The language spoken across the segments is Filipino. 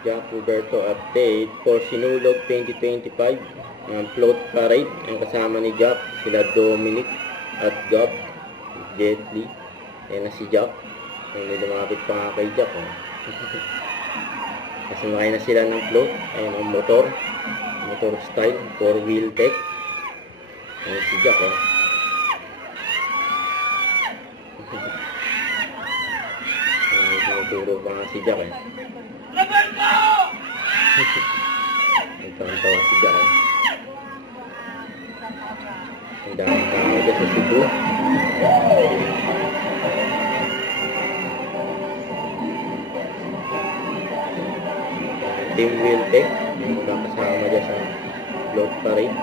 Jack Roberto update for Sinulog 2025. Float parade. Ang kasama ni Jack, sila Dominic at Gab, Jet Li. Ayan na si Jack. May lumapit pa nga kay Jack. Kasamakay na sila ng float. Ayan ang motor. Motor style. 4-wheel tech. Ayan si Jack. Tinuturo pa nga si Jack. Roberto! Nagtawa si Jack. Ang daming tao dyan sa Cebu. Team Wheel Tech, yung magkakasama dyan sa float parade.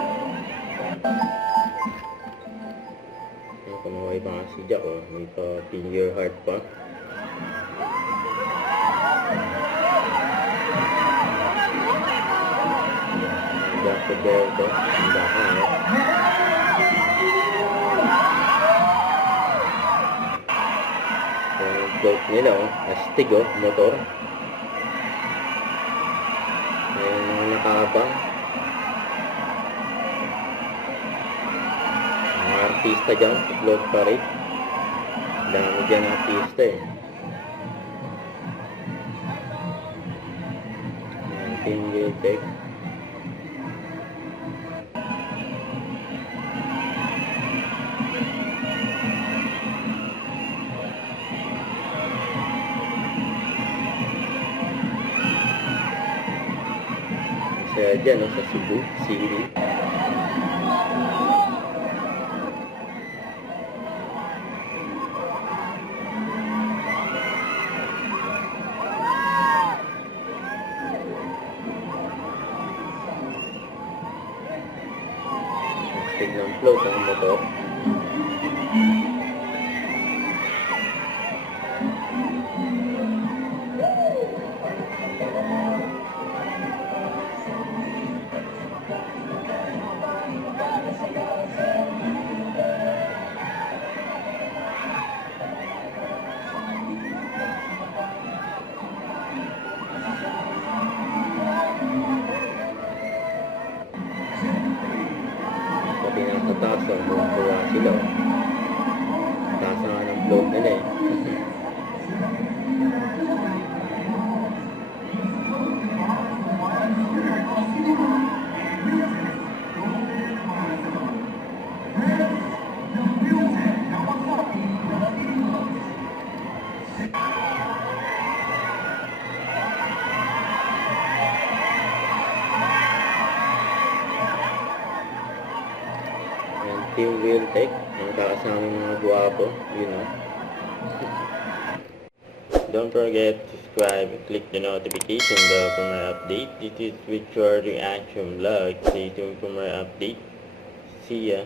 Ayan, kumaway pa nga si Jack. May pa finger heart pa. Jack Roberto, ang baka yung float nila, astig motor. Ayan mga nakabang. Mga artista dyan sa float parade. Dami dyan artista Ayan, Team Wheel Tech. Saya dyan sa Cebu City. Astig ng float ang motor. Pati nasa taas, buwa sila. Taas nga ng float nila Team Wheel Tech, ang kakasamang mga guwapo, Don't forget to subscribe and click the notification bell for my update. This is with your reaction vlog. Stay tuned for my update. See ya.